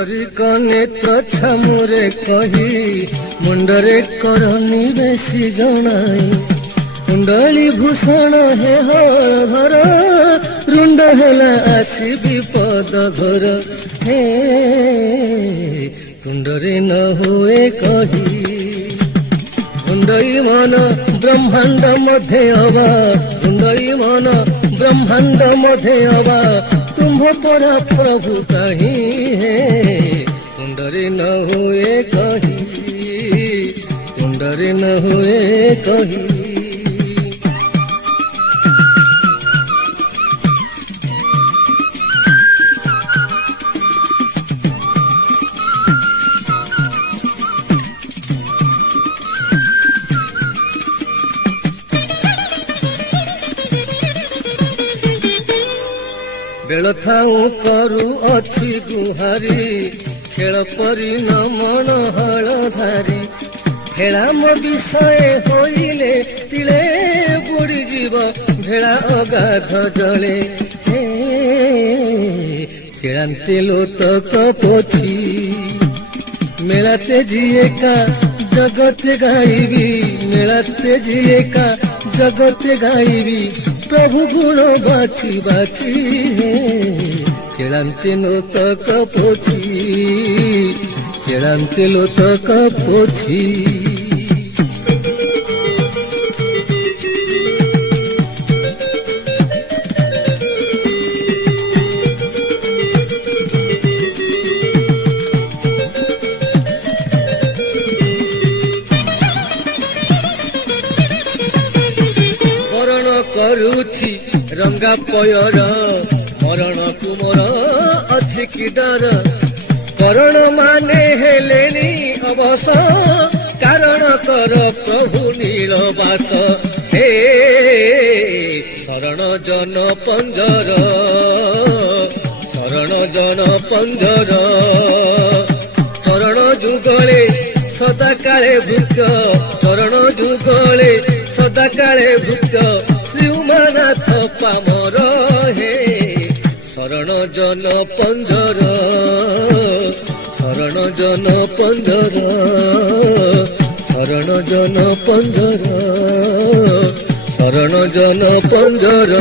पुंडरीक नेत्र छामुरे कही मुंडरे करनी बेसी जनाई कुंडली भूषण हे हर रुंड हेला आसी विपद घर हे तुंडरे न हुए कही कुंडई मन ब्रह्मांड मध्ये अवा कुंडई मन ब्रह्मांड मध्ये अवा तुम्ह परा प्रभु कहीं है कुंडरे न हुए कहीं कुंडरे न हुए कहीं बेल थाऊ करू अच्छी गुहारी खेल परी न मन हल धारी भेड़ा मो विषय होइले तिले बुड़ी जीव भेड़ा अगाध जले चिड़ाते लोतक पोथी मेलाते जिए का जगत गाइबी मेलाते जिए का जगत गाइबी प्रभु गुण बाची बाची चिड़ाते लोतक पोथी चिड़ाते लोतक पोथी करुछि रंगा पयर मरण तुमर अछि कि डर करण माने हेलेनी अवस कारण कर प्रभु नीलवास हे शरण जन पंजर शरण जन पंजर चरण जुगले सदा काले भूत चरण जुगले सदा काले भूत श्रीउमानाथ पामर हे शरण जन पंजर शरण जन पंजर शरण जन पंजर शरण जन पंजर।